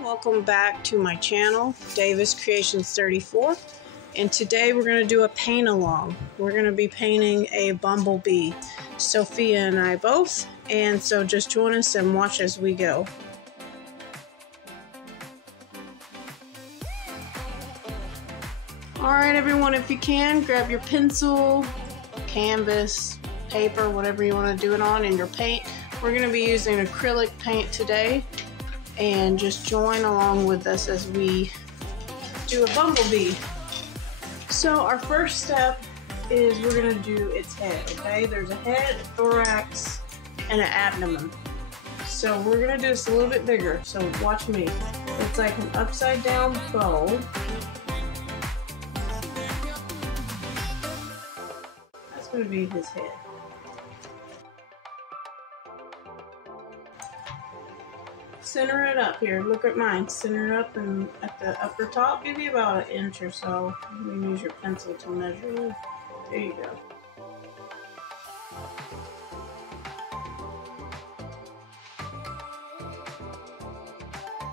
Welcome back to my channel, Davis Creations 34, and today we're going to do a paint along. We're going to be painting a bumblebee, Sophia and I both, and so just join us and watch as we go. Alright everyone, if you can, grab your pencil, canvas, paper, whatever you want to do it on, and your paint. We're going to be using acrylic paint today. And just join along with us as we do a bumblebee. So our first step is we're going to do its head, okay? There's a head, a thorax, and an abdomen. So we're going to do this a little bit bigger, so watch me. It's like an upside down bow. That's going to be his head. Center it up here. Look at mine. Center it up, and at the upper top, give you about 1 inch or so. You can use your pencil to measure. There you go.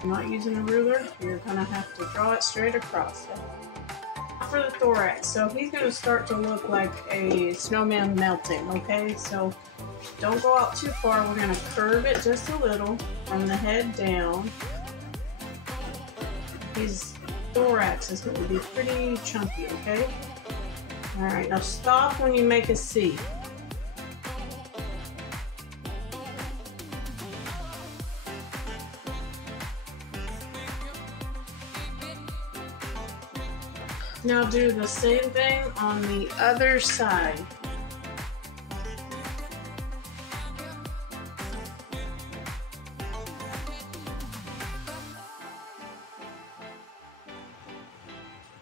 I'm not using a ruler. You're gonna have to draw it straight across. For the thorax, so he's gonna start to look like a snowman melting. Okay, so don't go out too far. We're going to curve it just a little from the head down. His thorax is going to be pretty chunky, okay? Alright, now stop when you make a C. Now do the same thing on the other side.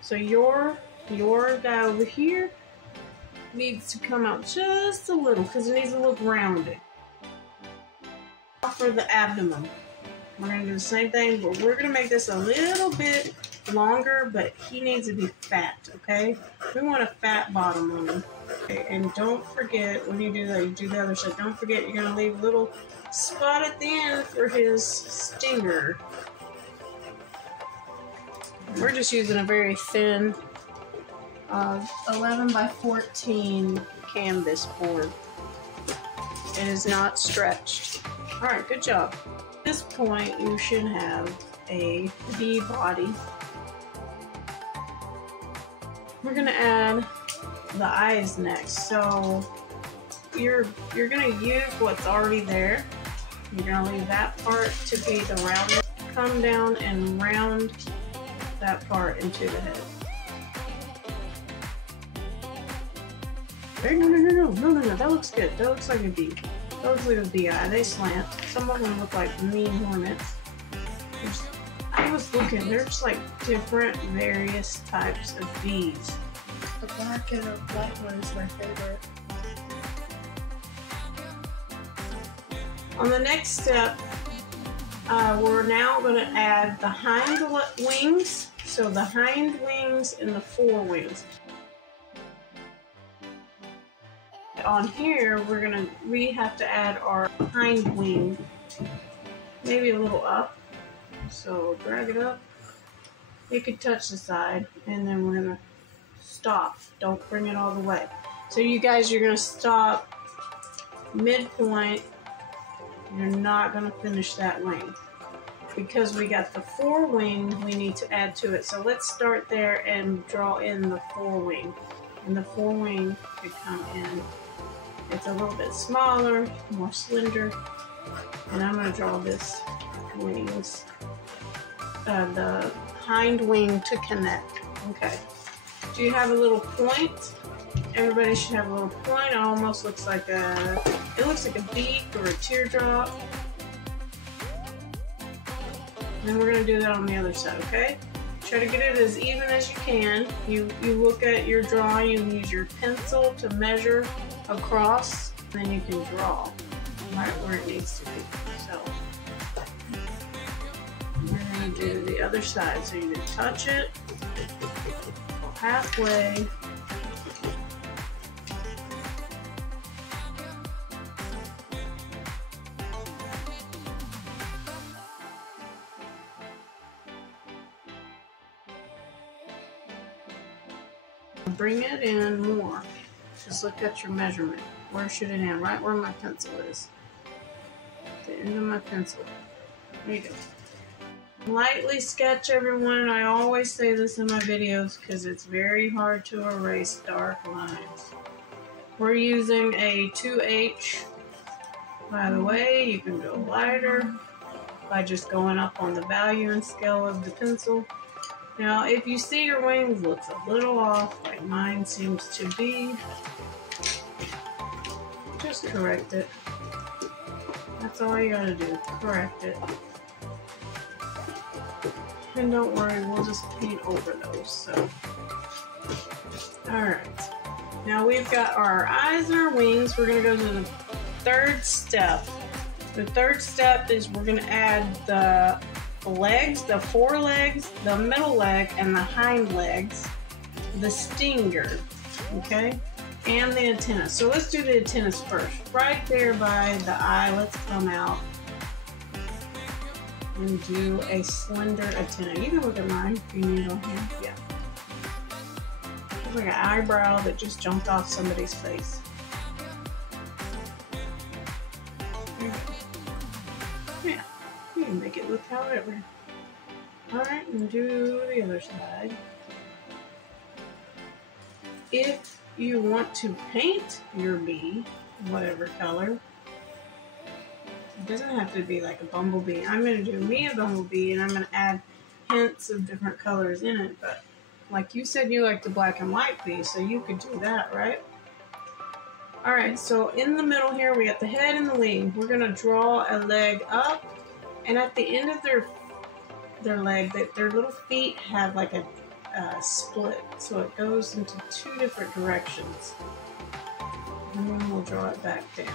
So your guy over here needs to come out just a little because it needs to look rounded. For the abdomen, we're going to do the same thing, but we're going to make this a little bit longer, but he needs to be fat, okay? We want a fat bottom on him. Okay, and don't forget, when you do that, you do the other side. Don't forget, you're going to leave a little spot at the end for his stinger. We're just using a very thin 11 by 14 canvas board. It is not stretched. Alright, good job. At this point, you should have a bee body. We're going to add the eyes next. So you're going to use what's already there. You're going to leave that part to be the round. Come down and round that part into the head. No, that looks good. That looks like a bee. That looks like a bee eye. They slant. Some of them look like mean hornets. I was looking, there's like different various types of bees. The black and the white one is my favorite. On the next step, we're now going to add the hind wings. So the hind wings and the forewings. On here, we have to add our hind wing, maybe a little up. So drag it up. You can touch the side, and then we're gonna stop. Don't bring it all the way. So you guys, you're gonna stop midpoint. You're not gonna finish that wing because we got the forewing we need to add to it. So let's start there and draw in the forewing. And the forewing could come in. It's a little bit smaller, more slender. And I'm going to draw this wings, the hind wing to connect. Okay. Do you have a little point? Everybody should have a little point. It almost looks like it looks like a beak or a teardrop. And we're going to do that on the other side, okay? Try to get it as even as you can. You look at your drawing, you use your pencil to measure across, and then you can draw right where it needs to be. So we're going to do the other side. So you touch it, go halfway, bring it in more. Just look at your measurement. Where should it end? Right where my pencil is. The end of my pencil. There you go. Lightly sketch, everyone. I always say this in my videos because it's very hard to erase dark lines. We're using a 2H. By the way, you can go lighter by just going up on the value and scale of the pencil. Now, if you see your wings looks a little off, like mine seems to be, just correct it. That's all you gotta do, correct it. And don't worry, we'll just paint over those, so. Alright, now we've got our eyes and our wings. We're gonna go to the third step. The third step is we're gonna add the legs, the forelegs, the middle leg, and the hind legs, the stinger, okay, and the antenna. So let's do the antennas first. Right there by the eye, let's come out and do a slender antenna. You can look at mine if you need on here. Yeah. It's like an eyebrow that just jumped off somebody's face. There you go. Yeah. You can make it look however. Alright, and do the other side. If you want to paint your bee, whatever color, it doesn't have to be like a bumblebee. I'm going to do me a bumblebee, and I'm going to add hints of different colors in it. But like you said, you like the black and white bee, so you could do that, right? Alright, so in the middle here, we got the head and the wing. We're going to draw a leg up. And at the end of their leg, their little feet have like a split, so it goes into two different directions. And then we'll draw it back down.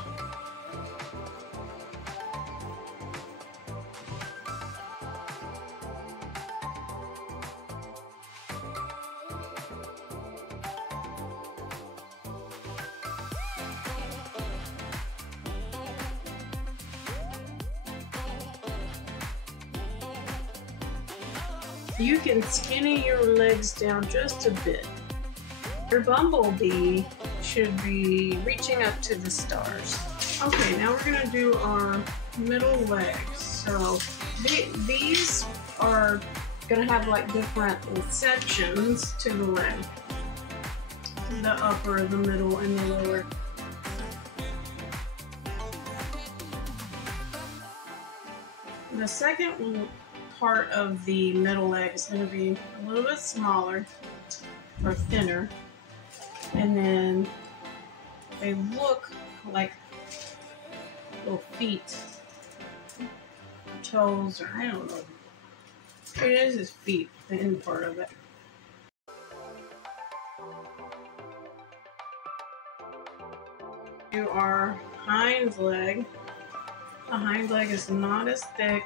You can skinny your legs down just a bit. Your bumblebee should be reaching up to the stars. Okay, now we're going to do our middle legs. So these are going to have like different sections to the leg. The upper, the middle, and the lower. The second part of the middle leg is going to be a little bit smaller or thinner, and then they look like little feet, toes, or I don't know. It is his feet, the end part of it. Do our hind leg. The hind leg is not as thick.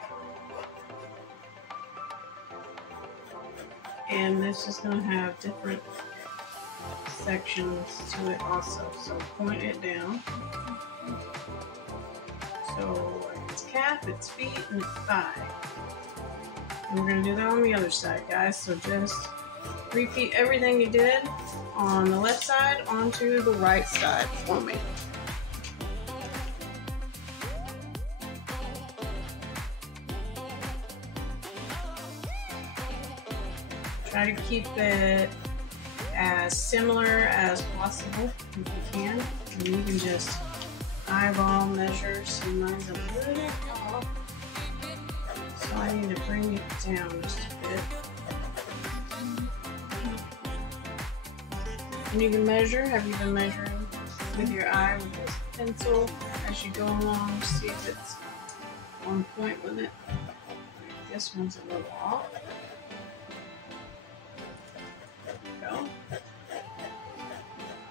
And this is going to have different sections to it also. So point it down. So it's calf, it's feet, and it's thigh. And we're going to do that on the other side, guys. So just repeat everything you did on the left side onto the right side for me. Try to keep it as similar as possible if you can. And you can just eyeball measure. So mine's a little off. So I need to bring it down just a bit. And you can measure. Have you been measuring with your eye with this pencil as you go along? See if it's on point with it. This one's a little off.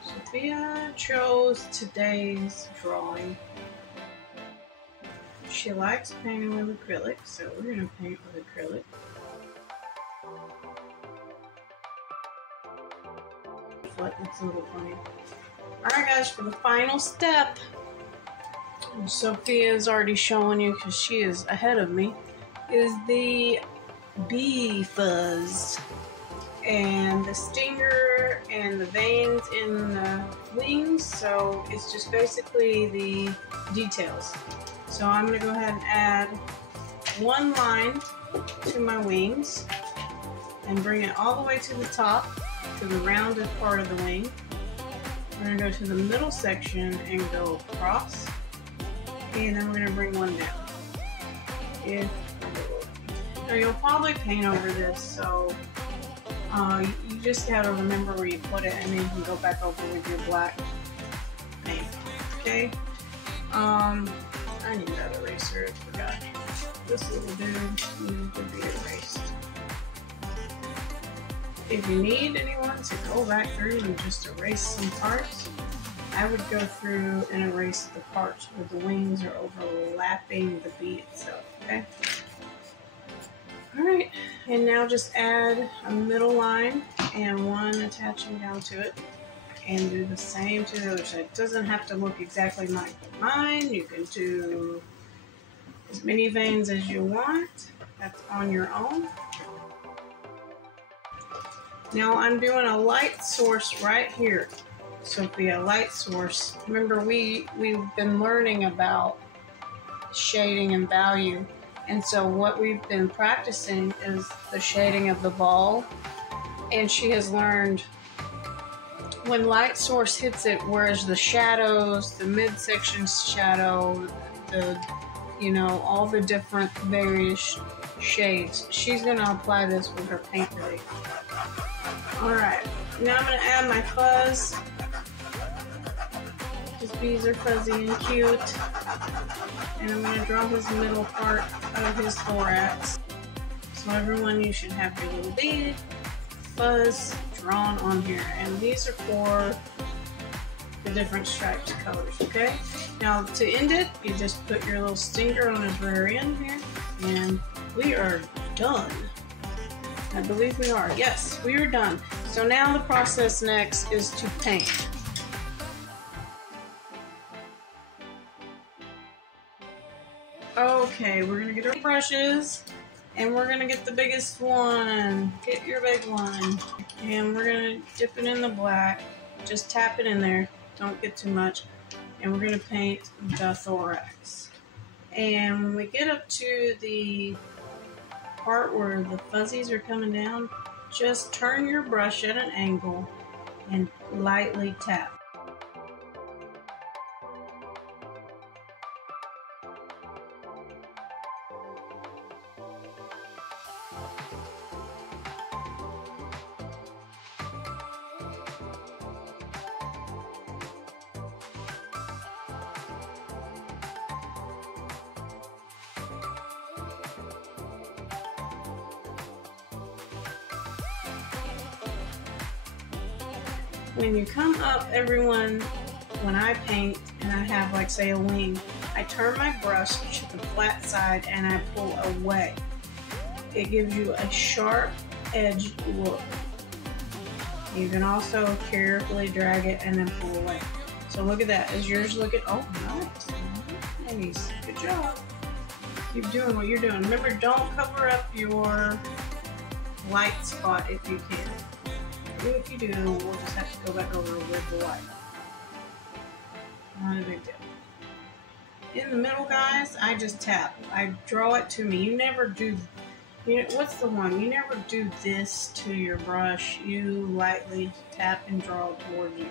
Sophia chose today's drawing. She likes painting with acrylic, so we're going to paint with acrylic. It's a little funny. Alright guys, for the final step, Sophia is already showing you because she is ahead of me, is the bee fuzz. and the stinger and the veins in the wings, so it's just basically the details. So I'm going to go ahead and add one line to my wings and bring it all the way to the top, to the rounded part of the wing. We're going to go to the middle section and go across, and then we're going to bring one down. Now you'll probably paint over this, so you just gotta remember where you put it, and then you can go back over with your black paint. Okay. I need that eraser. I forgot. This little dude needs to be erased. If you need anyone to go back through and just erase some parts, I would go through and erase the parts where the wings are overlapping the bead itself. Okay. Alright, and now just add a middle line and one attaching down to it, and do the same to the other side. It doesn't have to look exactly like mine. You can do as many veins as you want. That's on your own. Now I'm doing a light source right here. Sophia, light source. Remember we've been learning about shading and value. And so what we've been practicing is the shading of the ball. And she has learned when light source hits it, whereas the shadows, the midsection shadow, all the different various shades, she's going to apply this with her paint today. Alright, now I'm going to add my fuzz. His bees are fuzzy and cute. And I'm going to draw his middle part of his thorax. So everyone, you should have your little bead, fuzz drawn on here. And these are for the different stripes colors, okay? Now to end it, you just put your little stinger on his rear end here. And we are done. I believe we are. Yes, we are done. So now the process next is to paint. Okay, we're gonna get our brushes, and we're gonna get the biggest one. Get your big one. And we're gonna dip it in the black. Just tap it in there. Don't get too much. And we're gonna paint the thorax. And when we get up to the part where the fuzzies are coming down, just turn your brush at an angle and lightly tap. When you come up, everyone, when I paint and I have, like, say, a wing, I turn my brush to the flat side and I pull away. It gives you a sharp edged look. You can also carefully drag it and then pull away. So look at that. Is yours looking? Oh, nice. Nice. Good job. Keep doing what you're doing. Remember, don't cover up your light spot if you can. If you do, we'll just have to go back over with the white. Not a big deal. In the middle, guys, I just tap. I draw it to me. You never do, what's the one? You never do this to your brush. You lightly tap and draw it towards you.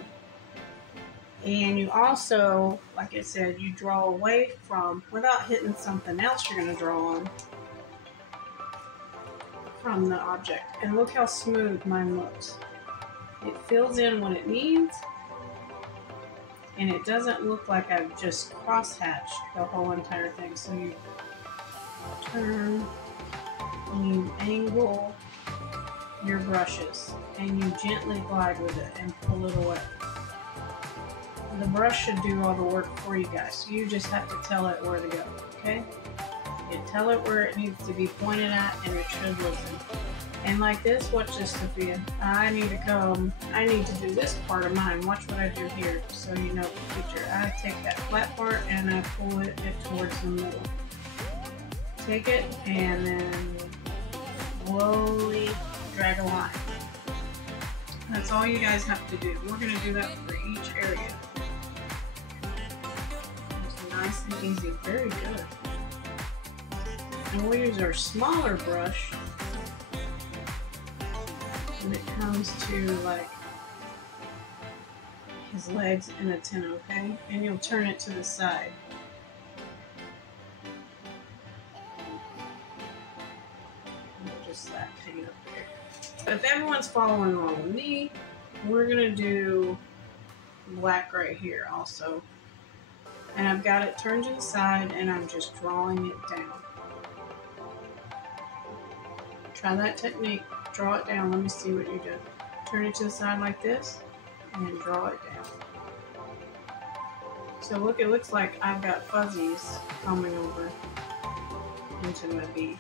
And you also, like I said, you draw away from, without hitting something else you're going to draw on, from the object. And look how smooth mine looks. It fills in what it needs, and it doesn't look like I've just cross-hatched the whole entire thing. So you turn and you angle your brushes, and you gently glide with it and pull it away. The brush should do all the work for you guys. You just have to tell it where to go, okay? You tell it where it needs to be pointed at, and it should listen. And like this, watch this, Sophia. I need to do this part of mine. Watch what I do here, so you know the future. I take that flat part and I pull it towards the middle. Take it and then slowly drag a line. That's all you guys have to do. We're going to do that for each area. It's nice and easy. Very good. And we'll use our smaller brush when it comes to like his legs and a tin, okay? And you'll turn it to the side. Just that paint up there. But if everyone's following along with me, we're gonna do black right here also. And I've got it turned to the side and I'm just drawing it down. Try that technique, draw it down. Let me see what you do. Turn it to the side like this and then draw it down. So look, it looks like I've got fuzzies coming over into my bead.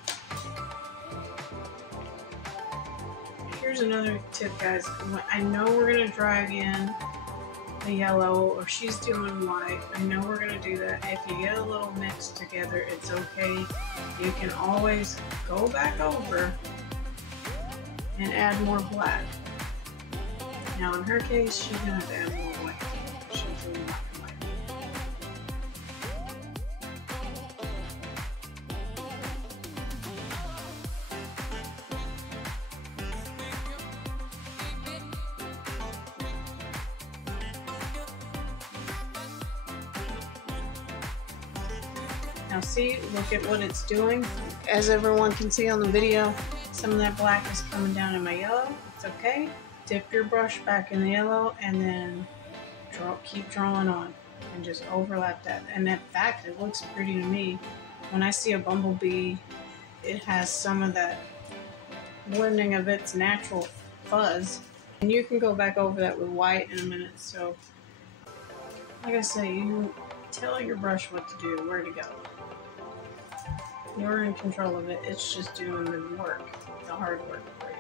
Here's another tip, guys. I know we're gonna drag in the yellow, or she's doing white. I know we're gonna do that. If you get a little mixed together, it's okay. You can always go back over and add more black. Now in her case, she's gonna have to add more white. She's doing black and white. Now see, look at what it's doing. As everyone can see on the video, some of that black is coming down in my yellow. It's okay. Dip your brush back in the yellow and then keep drawing on and just overlap that. And in fact, it looks pretty to me. When I see a bumblebee, it has some of that blending of its natural fuzz. And you can go back over that with white in a minute. So, like I say, you tell your brush what to do, where to go. You're in control of it. It's just doing the work, the hard work for you.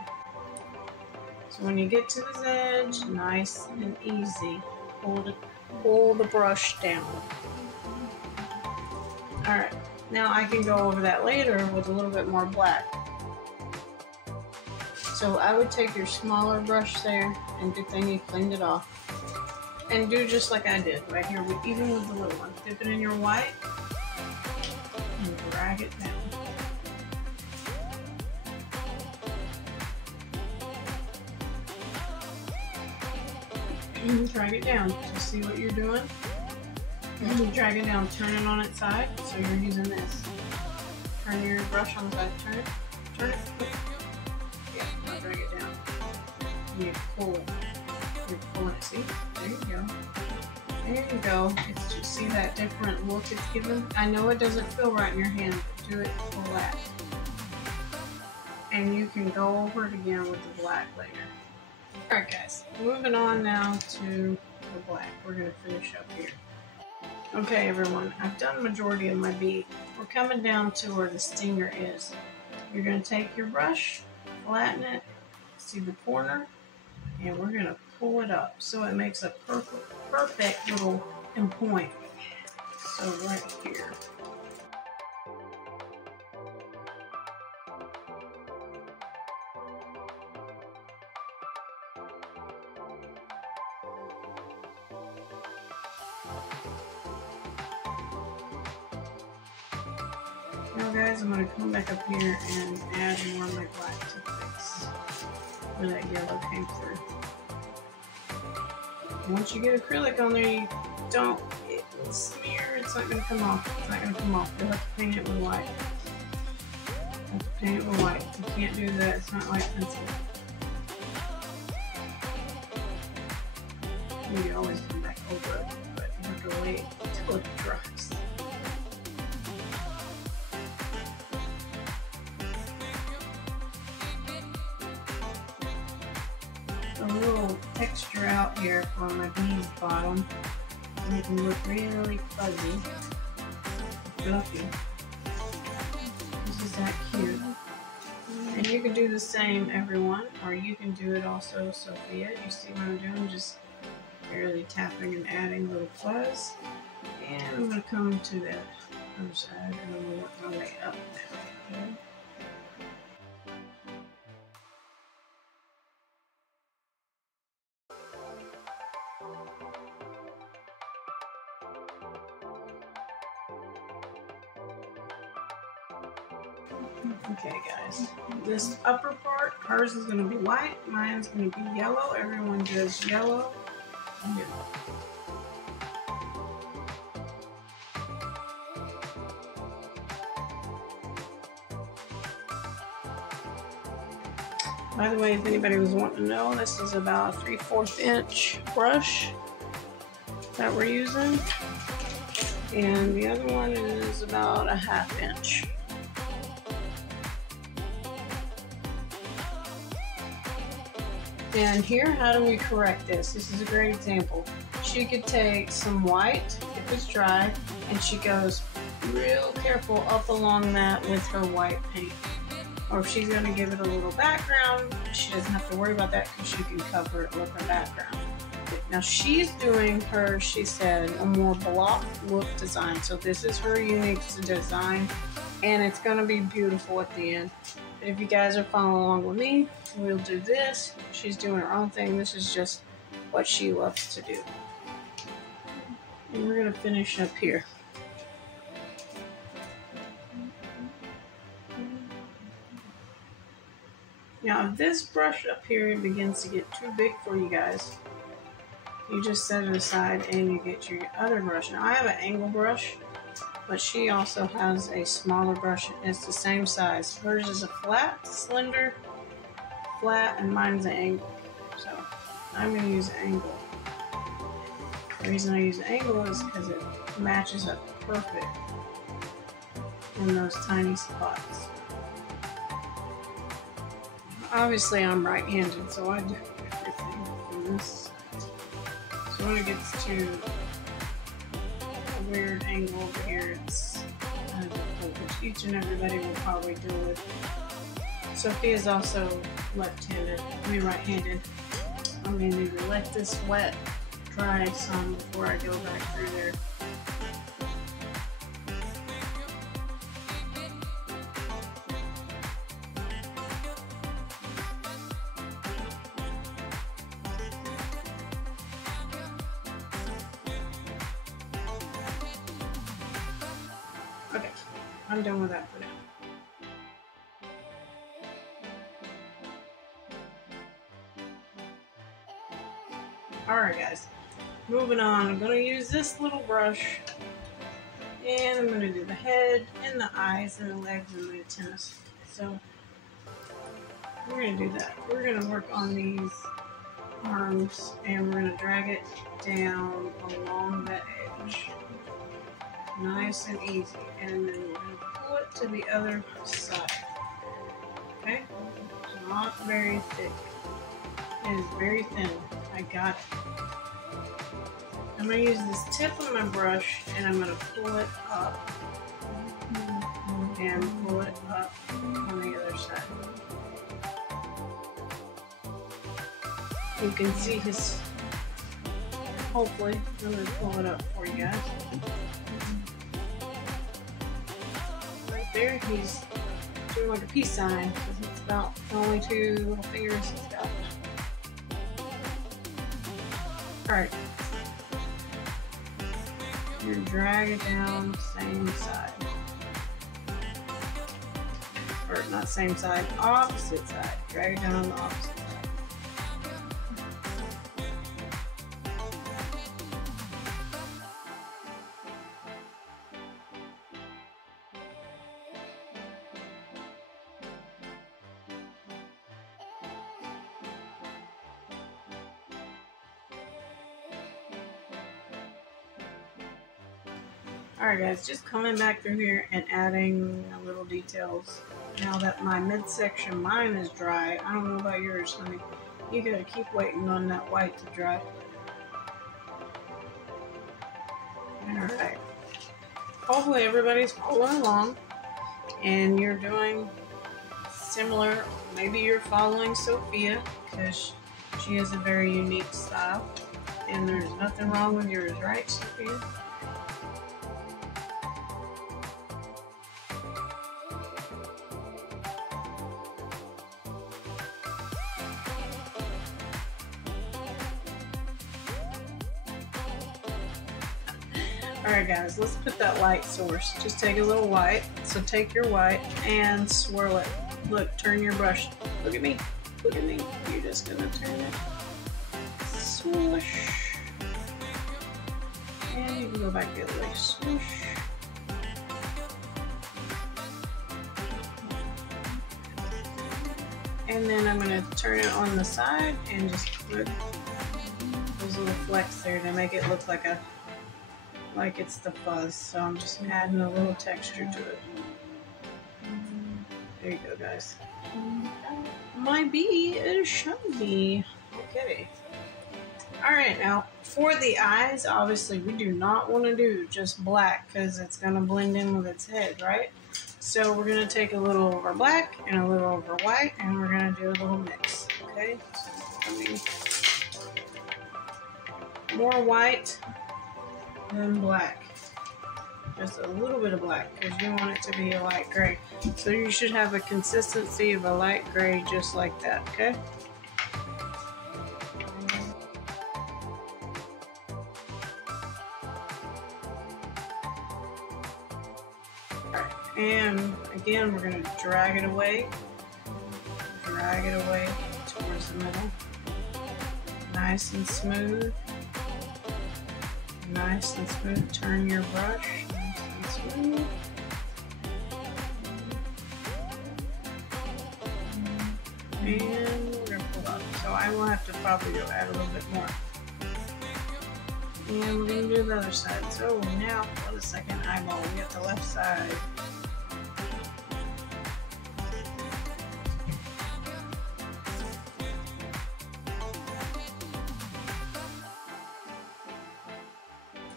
So when you get to this edge, nice and easy, pull the brush down. Alright, now I can go over that later with a little bit more black. So I would take your smaller brush there, and good thing you cleaned it off. And do just like I did right here, even with the little one. Dip it in your white and drag it down. Drag it down to see what you're doing. Drag it down, turn it on its side. So you're using this. Turn your brush on the side, turn it. Yeah, now drag it down. And you pull it. You're pulling it, see? There you go. There you go. It's just, see that different look it's given? I know it doesn't feel right in your hand, but do it flat. And you can go over it again with the black later. Alright guys, moving on now to the black. We're going to finish up here. Okay everyone, I've done the majority of my bead. We're coming down to where the stinger is. You're going to take your brush, flatten it, see the corner, and we're going to pull it up so it makes a perfect little point. So right here. Now guys, I'm going to come back up here and add more of my black to fix where that yellow came through. Once you get acrylic on there, you don't, it will smear, it's not going to come off. It's not going to come off. You'll have to paint it with white. You have to paint it with white. You can't do that, it's not like pencil. You always come back over it, but you have to wait until it dries. A little texture out here for my bead's bottom to make them look really fuzzy, fluffy. This is that cute. And you can do the same, everyone, or you can do it also, Sophia. You see what I'm doing? Just barely tapping and adding a little fuzz. And I'm going to come to the other side and I'm going to work my way up now. Okay? Okay, guys. This upper part, hers is going to be white, mine's going to be yellow. Everyone does yellow. By the way, if anybody was wanting to know, this is about a 3/4 inch brush that we're using. And the other one is about a 1/2 inch. And here, how do we correct this? This is a great example. She could take some white, if it's dry, and she goes real careful up along that with her white paint. Or if she's going to give it a little background, she doesn't have to worry about that because she can cover it with her background. Now she's doing her, she said, a more block look design. So this is her unique design, and it's going to be beautiful at the end. But if you guys are following along with me, we'll do this. She's doing her own thing. This is just what she loves to do. And we're going to finish up here. Now, if this brush up here begins to get too big for you guys, you just set it aside and you get your other brush. Now, I have an angle brush, but she also has a smaller brush. It's the same size. Hers is a flat, slender, flat, and mine's an angle. So, I'm going to use an angle. The reason I use an angle is because it matches up perfect in those tiny spots. Obviously, I'm right-handed, so I do everything from this side. So when it gets to a weird angle over here, it's kind of difficult, which each and everybody will probably deal with. Sophia's also left-handed, right-handed. I'm going to need to let this wet dry some before I go back through there. Okay, I'm done with that for now. Alright guys, moving on. I'm going to use this little brush, and I'm going to do the head and the eyes and the legs and the antennas. So we're going to do that. We're going to work on these arms, and we're going to drag it down along the edge. Nice and easy. And then we're going to pull it to the other side. Okay? It's not very thick. It is very thin. I got it. I'm going to use this tip of my brush, and I'm going to pull it up and pull it up on the other side. You can see his, hopefully, I'm going to pull it up for you guys. Right there, he's doing like a peace sign, because it's about only 2 little fingers he's got. Alright. You drag it down same side. Or not same side, opposite side. Drag it down the opposite side. Alright guys, just coming back through here and adding a little details. Now that my midsection, mine is dry. I don't know about yours, honey. You gotta keep waiting on that white to dry. Alright. Hopefully everybody's following along and you're doing similar. Maybe you're following Sophia because she has a very unique style. And there's nothing wrong with yours, right, Sophia? Alright guys, let's put that light source. Just take a little white. So take your white and swirl it. Look, turn your brush. Look at me. Look at me. You're just gonna turn it. Swoosh. And you can go back the other way. Swoosh. And then I'm gonna turn it on the side and just put those little flecks there to make it look like it's the fuzz. So I'm just adding a little texture to it. There you go, guys. My bee is shiny. Okay. Alright, now for the eyes, obviously we do not want to do just black because it's going to blend in with its head, right? So we're going to take a little over black and a little over white and we're going to do a little mix, okay? I mean, more white than black. Just a little bit of black because you want it to be a light gray. So you should have a consistency of a light gray just like that, okay? Alright, and again we're going to drag it away towards the middle. Nice and smooth. Nice and smooth. Turn your brush. Nice and smooth. And we're going to pull up. So I will have to probably go add a little bit more. And we're going to do the other side. So now for the second eyeball, we got the left side.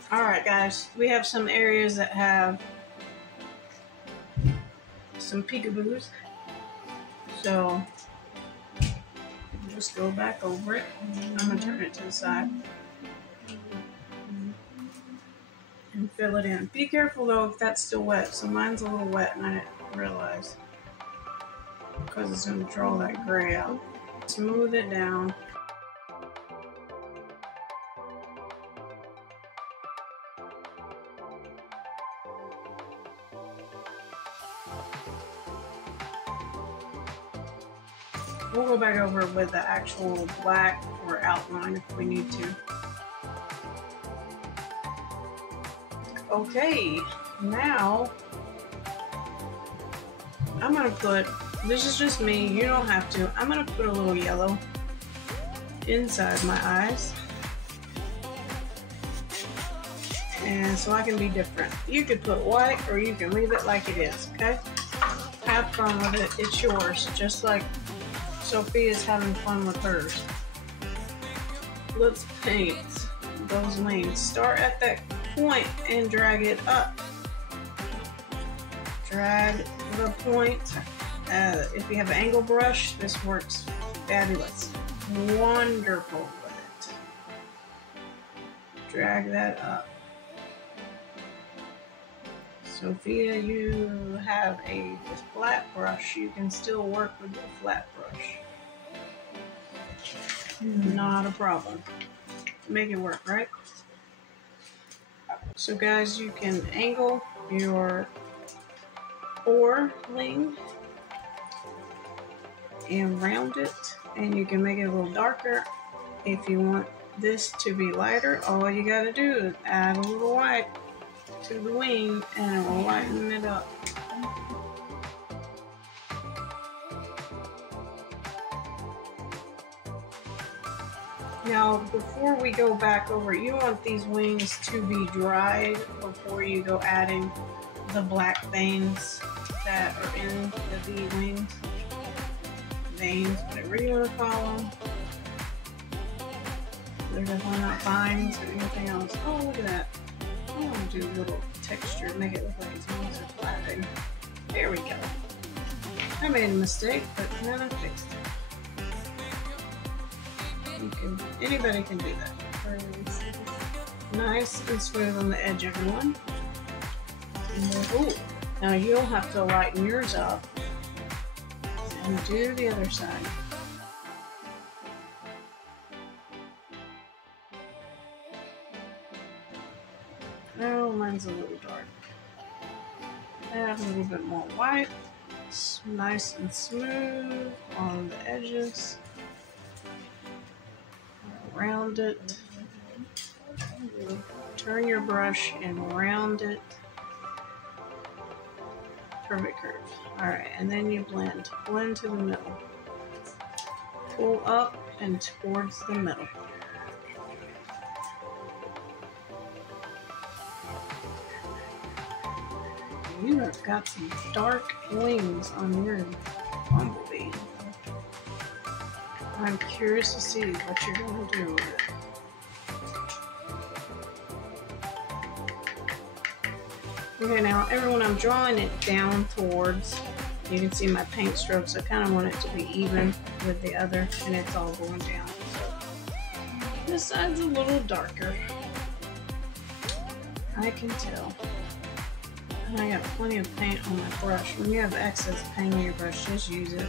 Alright guys, we have some areas that have some peekaboos, so just go back over it. I'm going to turn it to the side and fill it in. Be careful though if that's still wet, so mine's a little wet and I didn't realize because it's going to draw that gray out. Smooth it down. We'll go back over with the actual black or outline if we need to. Okay, now I'm gonna put, this is just me, you don't have to, I'm gonna put a little yellow inside my eyes. And so I can be different. You could put white or you can leave it like it is, okay? Have fun with it, it's yours, just like Sophia's having fun with hers. Let's paint those lanes. Start at that point and drag it up. Drag the point. If you have an angle brush, this works fabulous. Wonderful with it. Drag that up. Sophia, you have a flat brush. You can still work with the flat brush. Not a problem. Make it work, right? So guys, you can angle your oar wing and round it, and you can make it a little darker. If you want this to be lighter, all you gotta do is add a little white to the wing and it will lighten it up. Now, before we go back over, you want these wings to be dried before you go adding the black veins that are in the bee wings. Veins, whatever you want to call them. They're definitely not vines or anything else. Oh, look at that. I want to do a little texture, make it look like its wings are flapping. There we go. I made a mistake, but then I fixed it. Anybody can do that. Nice and smooth on the edge, everyone. Ooh, now you'll have to lighten yours up and do the other side. Oh my mine's a little dark. Add a little bit more white. It's nice and smooth on the edges. Round it. Turn your brush and round it. Perfect curve. Alright, and then you blend. Blend to the middle. Pull up and towards the middle. You have got some dark wings on your bumblebee. I'm curious to see what you're going to do with it. Okay, now everyone, I'm drawing it down towards, you can see my paint strokes. I kind of want it to be even with the other, and it's all going down. So this side's a little darker. I can tell. And I got plenty of paint on my brush. When you have excess paint on your brush, just use it.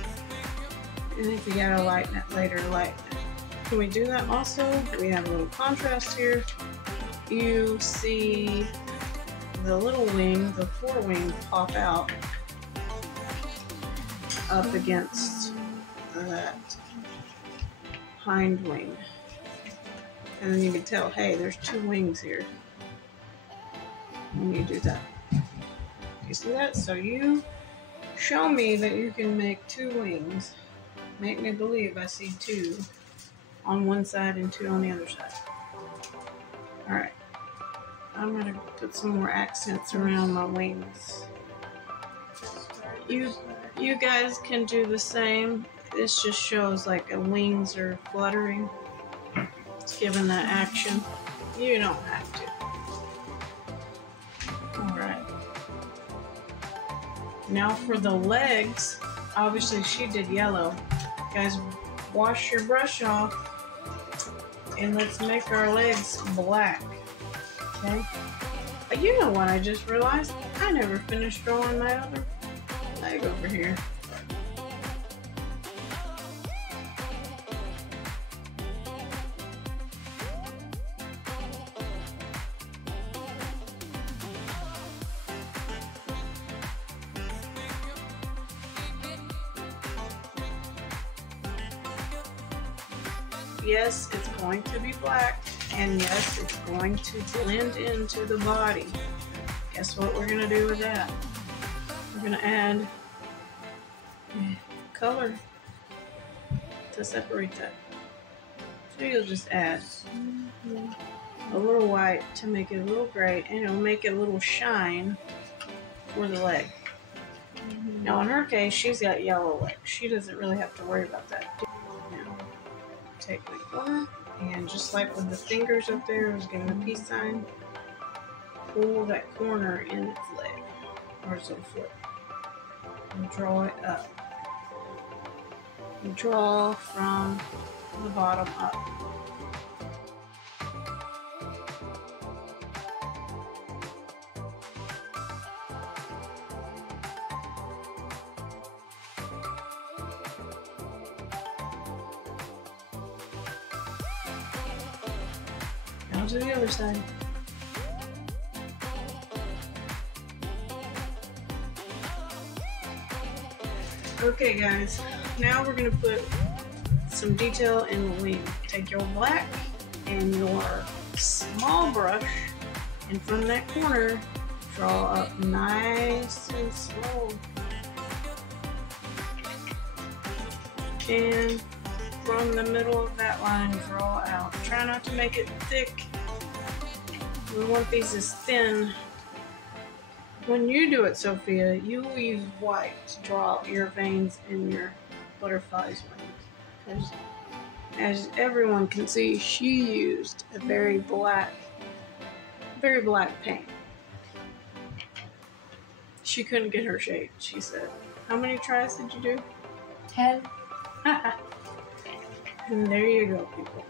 And if you gotta lighten it later, lighten it. Can we do that also? We have a little contrast here. You see the little wing, the forewing, pop out up against that hind wing. And then you can tell, hey, there's two wings here. When you do that. You see that? So you show me that you can make two wings. Make me believe I see two on one side and two on the other side. Alright. I'm going to put some more accents around my wings. You guys can do the same. This just shows like the wings are fluttering. It's giving that action. You don't have to. Alright. Now for the legs, obviously she did yellow. Guys, wash your brush off and let's make our legs black. Okay? But you know what I just realized? I never finished drawing my other leg over here. Yes, it's going to be black, and yes, it's going to blend into the body. Guess what we're going to do with that? We're going to add color to separate that. So you'll just add a little white to make it a little gray, and it'll make it a little shine for the leg. Now in her case, she's got yellow legs. She doesn't really have to worry about that. Now, take my corner, and just like with the fingers up there, I was giving a peace sign, pull that corner in its leg, or its little foot, and draw it up. And draw from the bottom up. Now to the other side. Okay guys, now we're going to put some detail in the wing. Take your black and your small brush, and from that corner, draw up nice and slow. And from the middle of that line, draw out. Try not to make it thick. We want these as thin. When you do it, Sophia, you will use white to draw out your veins in your butterfly's wings. As everyone can see, she used a very black paint. She couldn't get her shade, she said. How many tries did you do? 10. And there you go, people.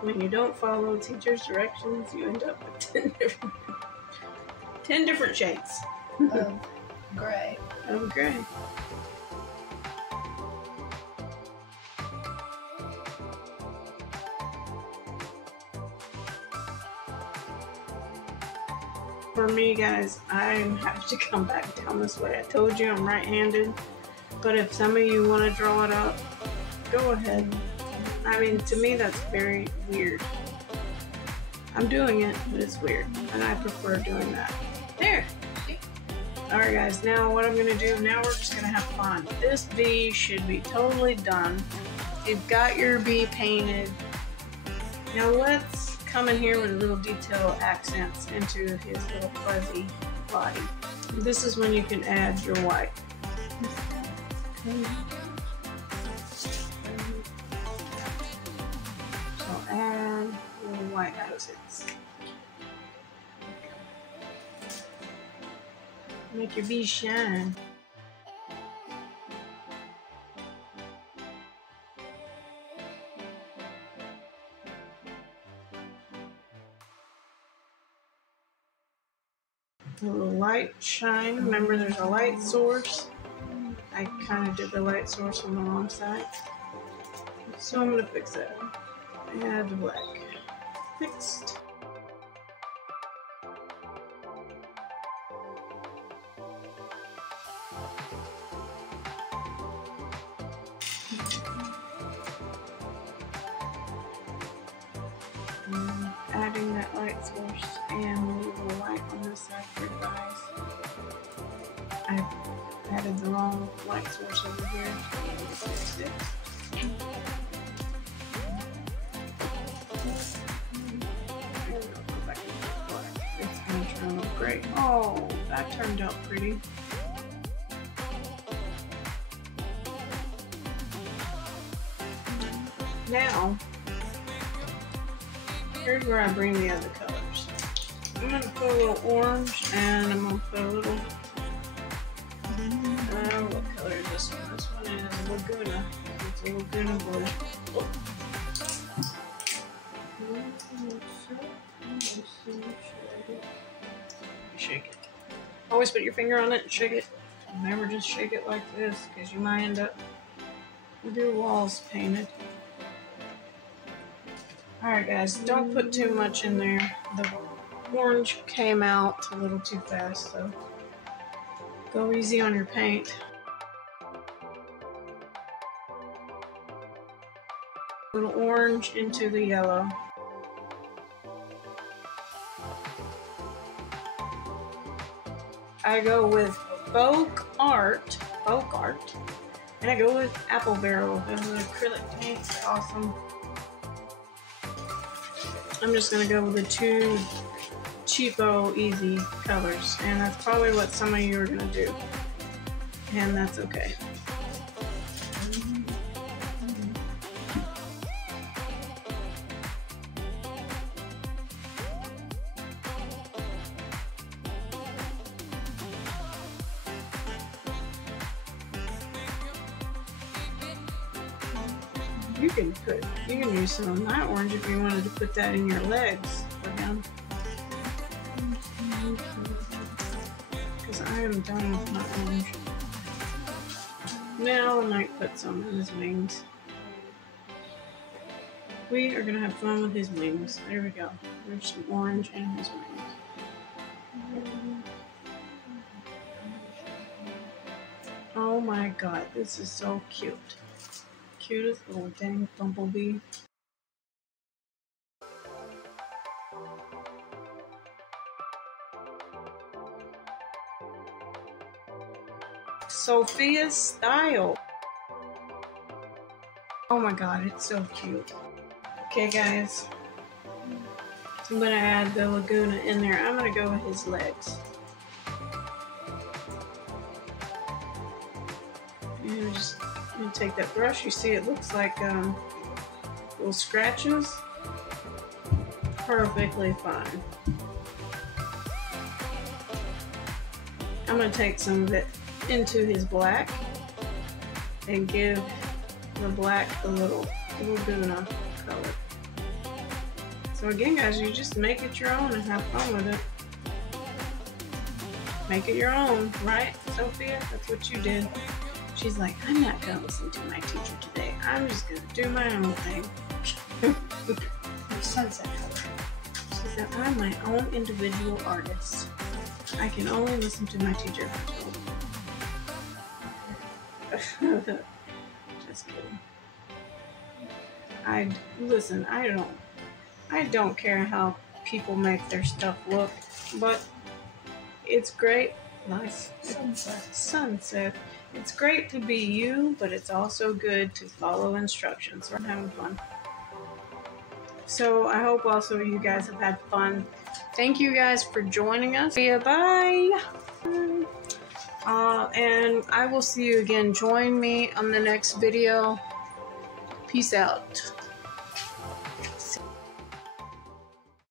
When you don't follow teacher's directions, you end up with 10 different shades Of gray. of gray. for me, guys, I have to come back down this way. I told you I'm right-handed, but if some of you want to draw it up, go ahead. I mean, to me, that's very weird. I'm doing it, but it's weird, and I prefer doing that. There. Alright guys, now what I'm going to do, now we're just going to have fun. This bee should be totally done. You've got your bee painted. Now let's come in here with a little detail accents into his little fuzzy body. This is when you can add your white. So add little white houses. Make your bee shine. A little light shine. Remember, there's a light source. I kind of did the light source on the wrong side. So I'm going to fix that. Add the black. Fixed. Adding that light source and a little light on this side for your eyes. I added the wrong light source over here. Fix it. It's going to turn out great. Oh, that turned out pretty. Now, here's where I bring the other colors. I'm going to put a little orange and I'm going to put a little, what color is this one? This one is Laguna. It's a Laguna blue. Shake it. Always put your finger on it and shake it. Never just shake it like this because you might end up with your walls painted. Alright guys, don't put too much in there. The orange came out a little too fast, so go easy on your paint. A little orange into the yellow. I go with folk art, and I go with apple barrel. Those are acrylic paints, awesome. I'm just going to go with the two cheapo, easy colors. And that's probably what some of you are going to do. And that's okay. You can use some of that orange if you wanted to put that in your legs for him. Because I am done with my orange. Now I might put some in his wings. We are gonna have fun with his wings. There we go. There's some orange in his wings. Oh my god, this is so cute. Cutest little dang bumblebee. Sophia's style. Oh my god, it's so cute. Okay guys, I'm gonna add the Laguna in there. I'm gonna go with his legs. And just I'm gonna take that brush. You see it looks like little scratches. Perfectly fine. I'm gonna take some of it into his black and give the black a little Laguna color. So again guys, you just make it your own and have fun with it. Make it your own, right, Sophia? That's what you did. She's like, I'm not going to listen to my teacher today. I'm just going to do my own thing. Sunset color. She said, I'm my own individual artist. I can only listen to my teacher. Just kidding. Listen, I don't care how people make their stuff look, but it's great. Nice. Sunset. It's great to be you, but it's also good to follow instructions. We're having fun. So I hope also you guys have had fun. Thank you guys for joining us. Bye. And I will see you again. Join me on the next video. Peace out.